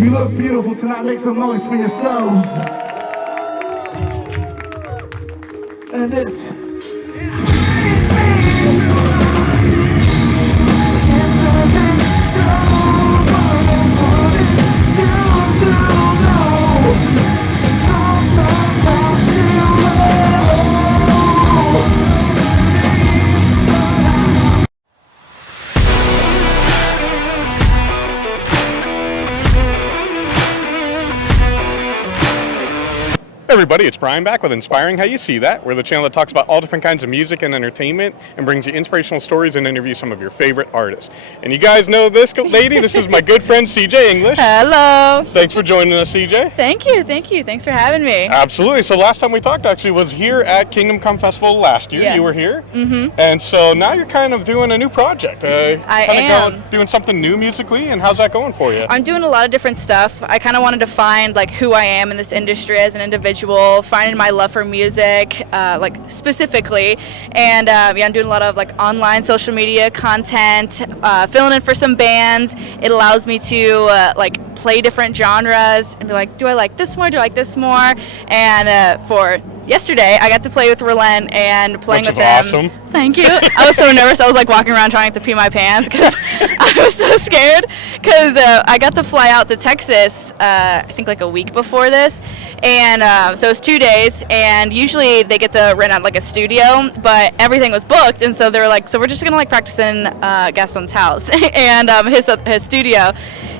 You look beautiful tonight, make some noise for yourselves. And it's Hey everybody, it's Brian back with Inspiring How You See That. We're the channel that talks about all different kinds of music and entertainment and brings you inspirational stories and interviews some of your favorite artists. And you guys know this lady. This is my good friend CJ English. Hello. Thanks for joining us, CJ. Thank you. Thanks for having me. Absolutely. So last time we talked actually was here at Kingdom Come Festival last year. Yes. You were here. Mm-hmm. And so now you're kind of doing a new project. I am. Doing something new musically, and how's that going for you? I'm doing a lot of different stuff. I kind of wanted to find like who I am in this industry as an individual, finding my love for music, like specifically, and I'm doing a lot of like online social media content, filling in for some bands. It allows me to like play different genres and be like, do I like this more? Do I like this more? And for yesterday, I got to play with Relent and playing with them. Awesome. Thank you. I was so nervous. I was like walking around trying to pee my pants because I was so scared. Because I got to fly out to Texas, I think like a week before this, and so it was 2 days. And usually they get to rent out like a studio, but everything was booked, and so they were like, so we're just gonna like practice in Gaston's house and his studio.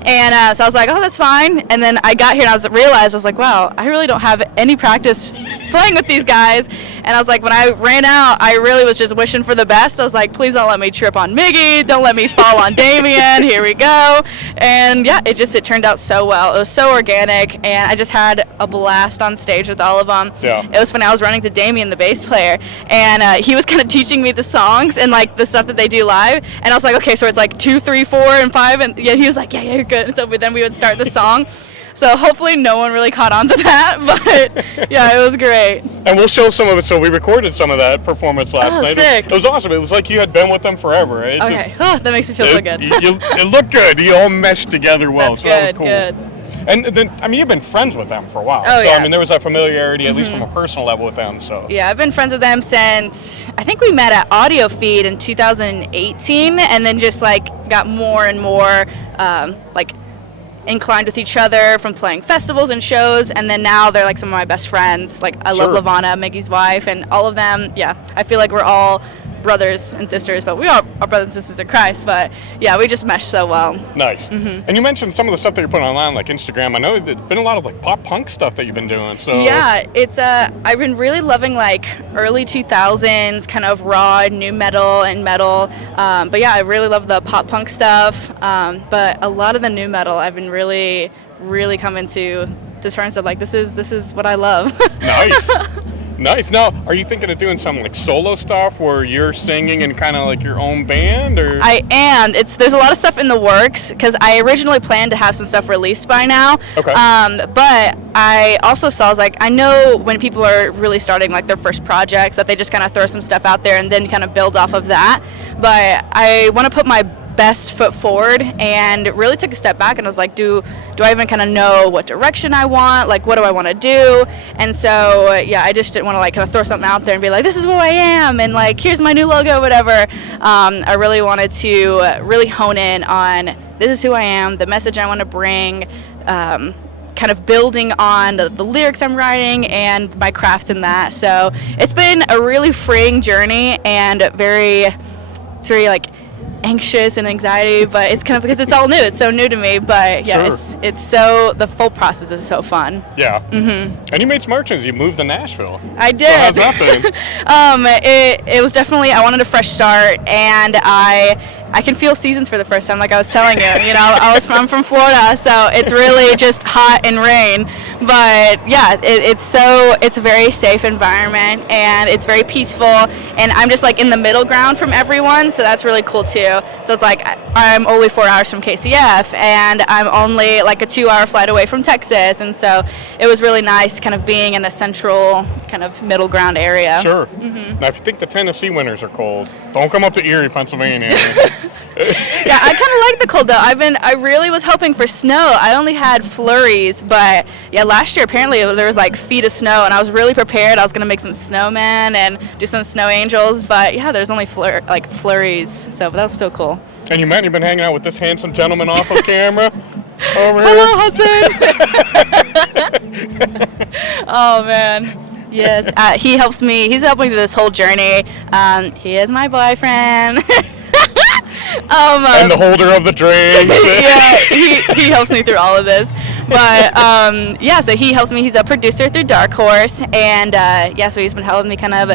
And so I was like, oh, that's fine. And then I got here and I was like, wow, I really don't have any practice playing with these guys. And I was like, when I ran out, I really was just wishing for the best. I was like, please don't let me trip on Miggy. Don't let me fall on Damien. Here we go. And yeah, it turned out so well. It was so organic, and I just had a blast on stage with all of them. Yeah. It was funny. I was running to Damien, the bass player, and he was kind of teaching me the songs and like the stuff that they do live. And I was like, okay, so it's like 2, 3, 4, and 5. And yeah, he was like, yeah, you're good. And so then we would start the song. So hopefully no one really caught on to that, but yeah, it was great. And we'll show some of it. So we recorded some of that performance last night. Sick. It was awesome. It was like you had been with them forever. It Okay, that makes me feel so good. It looked good. You all meshed together well. That's so good, that was cool. good. And then, I mean, you've been friends with them for a while. Oh, so, yeah. I mean, there was that familiarity, at least from a personal level with them. So Yeah, I've been friends with them since, I think we met at Audio Feed in 2018, and then just like got more and more like inclined with each other from playing festivals and shows, and then now they're like some of my best friends. Like I love Lavana, Miggy's wife, and all of them. Yeah, I feel like we're all brothers and sisters, but we are brothers and sisters in Christ. But yeah, we just mesh so well. Nice. Mm-hmm. And you mentioned some of the stuff that you're putting online, like Instagram. I know there's been a lot of like pop punk stuff that you've been doing. So yeah, it's I've been really loving like early 2000s kind of raw new metal and metal. But yeah, I really love the pop punk stuff. But a lot of the new metal, I've been really coming to terms of like this is what I love. Nice. Nice. Now, are you thinking of doing some like solo stuff where you're singing in kind of like your own band, or? I am. There's a lot of stuff in the works because I originally planned to have some stuff released by now. Okay. But I also saw, I was like, I know when people are really starting like their first projects that they just kind of throw some stuff out there and then kind of build off of that. But I want to put my best foot forward and really took a step back and was like, do I even kind of know what direction I want? Like, what do I want to do? And so, yeah, I just didn't want to like kind of throw something out there and be like, this is who I am, and like, here's my new logo, whatever. I really wanted to really hone in on this is who I am, the message I want to bring, kind of building on the lyrics I'm writing and my craft in that. So it's been a really freeing journey and it's very like anxious and anxiety, but it's kind of because it's all new. It's so new to me, but yeah, it's so, the full process is so fun. Yeah. Mm-hmm. And you made some changes. You moved to Nashville. I did. So how's that been? It was definitely, I wanted a fresh start, and I can feel seasons for the first time, like I was telling you. You know, I'm from Florida, so it's really just hot and rain. But yeah, it's a very safe environment, and it's very peaceful, and I'm just like in the middle ground from everyone, so that's really cool too. So it's like I'm only 4 hours from KCF, and I'm only like a 2-hour flight away from Texas, and so it was really nice kind of being in a central kind of middle ground area. Sure. Now, if you think the Tennessee winters are cold, don't come up to Erie, Pennsylvania. Yeah, I kind of like the cold though. I really was hoping for snow. I only had flurries, but yeah, last year apparently there was like feet of snow, and I was really prepared. I was gonna make some snowmen and do some snow angels, but yeah, there's only flurries. So, but that was still cool. And you've been hanging out with this handsome gentleman off of camera over here. Hello, Hudson. Oh man. Yes, he helps me. He's helped me through this whole journey. He is my boyfriend. And the holder of the drinks. Yeah, he helps me through all of this. But yeah, so he helps me. He's a producer through Dark Horse, and yeah, so he's been helping me kind of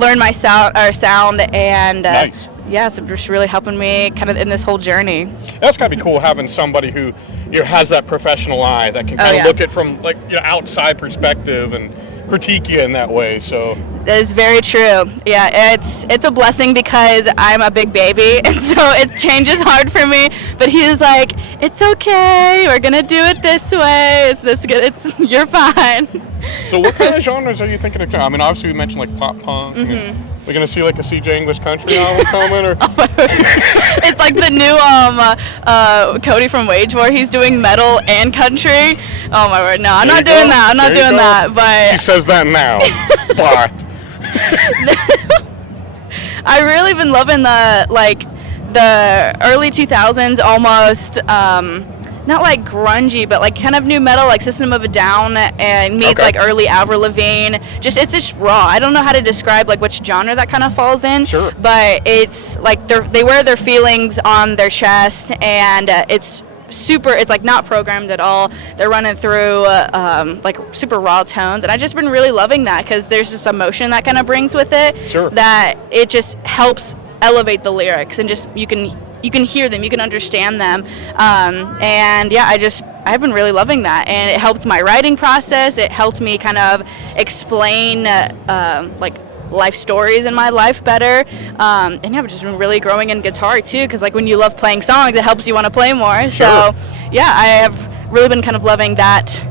learn my sound, and nice. Yeah, so just really helping me kind of in this whole journey. That's gotta be cool having somebody who has that professional eye that can kind of look at from like outside perspective and critique you in that way. So that is very true. Yeah, it's a blessing because I'm a big baby, and so change is hard for me. But he is like, it's okay. We're gonna do it this way. It's this good. You're fine. So what kind of genres are you thinking of? I mean, obviously we mentioned like pop punk. We're gonna see like a CJ English country album coming, or it's like the new Cody from Wage War. He's doing metal and country. Oh my word, no, I'm not doing that. I'm not doing that. But she says that now. But I really been loving the early 2000s, almost not like grungy, but like kind of new metal, like System of a Down, and meets like early Avril Lavigne. It's just raw. I don't know how to describe like which genre that kind of falls in. Sure. But it's like they wear their feelings on their chest, and it's like not programmed at all. They're running through like super raw tones, and I've just been really loving that because there's just emotion that kind of brings with it. Sure. That it just helps elevate the lyrics, and just you can hear them, you can understand them, and yeah, I've been really loving that, and it helped my writing process. It helped me kind of explain like life stories in my life better, and yeah, I've just been really growing in guitar too, because like when you love playing songs, it helps you want to play more. Sure. So yeah, I have really been kind of loving that.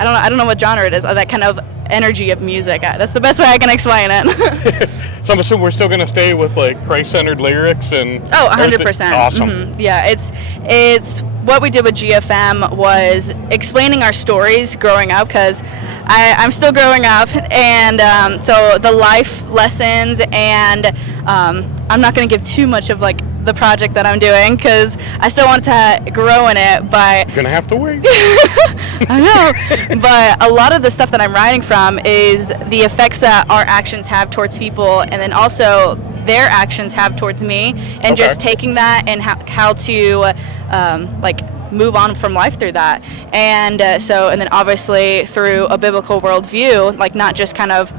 I don't know what genre it is, that kind of energy of music. That's the best way I can explain it. So I'm assuming we're still gonna stay with like Christ-centered lyrics and 100%. Awesome. Yeah, it's what we did with GFM was explaining our stories growing up, because I'm still growing up, and so the life lessons, and I'm not gonna give too much of like the project that I'm doing because I still want to grow in it, but you're gonna have to wait. I know, but a lot of the stuff that I'm writing from is the effects that our actions have towards people, and then also their actions have towards me, and just taking that and how to like move on from life through that, and and then obviously through a biblical worldview, like not just kind of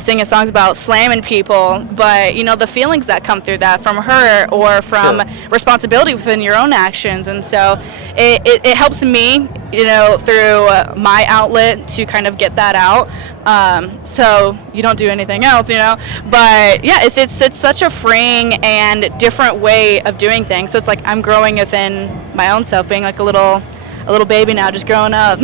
singing songs about slamming people, but the feelings that come through that from her, or from responsibility within your own actions. And so it helps me through my outlet to kind of get that out, so you don't do anything else, but yeah, it's such a freeing and different way of doing things. So it's like I'm growing within my own self, being like a little baby now, just growing up.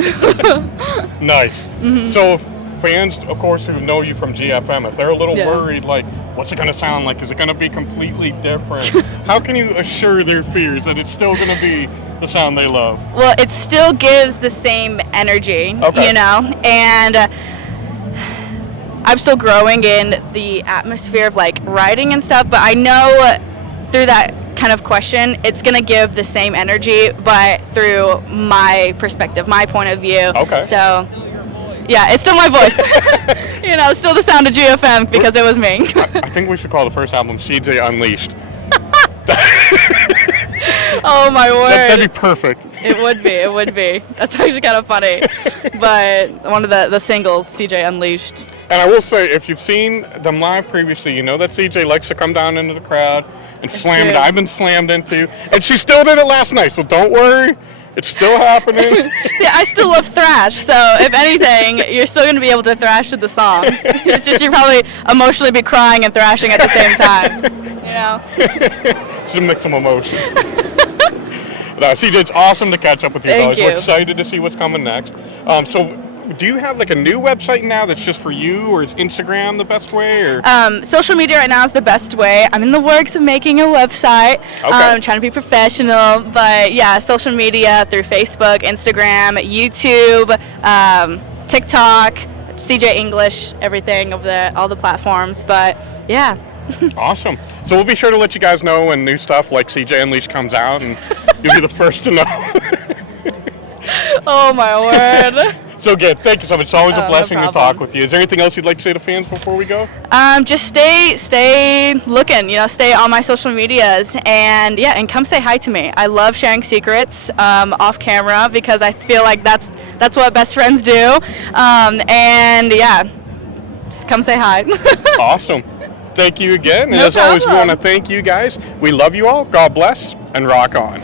Nice. So fans, of course, who know you from GFM, if they're a little worried, like, what's it going to sound like? Is it going to be completely different? How can you assure their fears that it's still going to be the sound they love? Well, it still gives the same energy, and I'm still growing in the atmosphere of like writing and stuff, but I know through that kind of question, it's going to give the same energy, but through my perspective, my point of view. Okay. So yeah, it's still my voice. It's still the sound of GFM because it was me. I think we should call the first album CJ Unleashed. Oh my word. That'd be perfect. It would be. That's actually kind of funny. But one of the singles, CJ Unleashed. And I will say, if you've seen them live previously, you know that CJ likes to come down into the crowd and slam it. I've been slammed into, and she still did it last night, so don't worry. It's still happening. See, I still love thrash, so if anything, you're still going to be able to thrash to the songs. It's just you'll probably emotionally be crying and thrashing at the same time. You know? It's a mix of emotions. No, CJ, it's awesome to catch up with you Thank guys. you. We're excited to see what's coming next. So, do you have like a new website now that's just for you, or is Instagram the best way? Or Social media right now is the best way. I'm in the works of making a website. Okay. Trying to be professional, but yeah, social media through Facebook, Instagram, YouTube, TikTok, CJ English, everything over there, all the platforms. But yeah. Awesome. So we'll be sure to let you guys know when new stuff like CJ Unleashed comes out, and you'll be the first to know. Oh my word. So good. Thank you so much. It's always a No blessing to problem. talk with you. Is there anything else you'd like to say to fans before we go? Just stay looking, stay on my social medias, and yeah, and come say hi to me. I love sharing secrets off camera because I feel like that's what best friends do. And yeah, just come say hi. Awesome. Thank you again. And No as always, we problem. want to thank you guys. We love you all. God bless and rock on.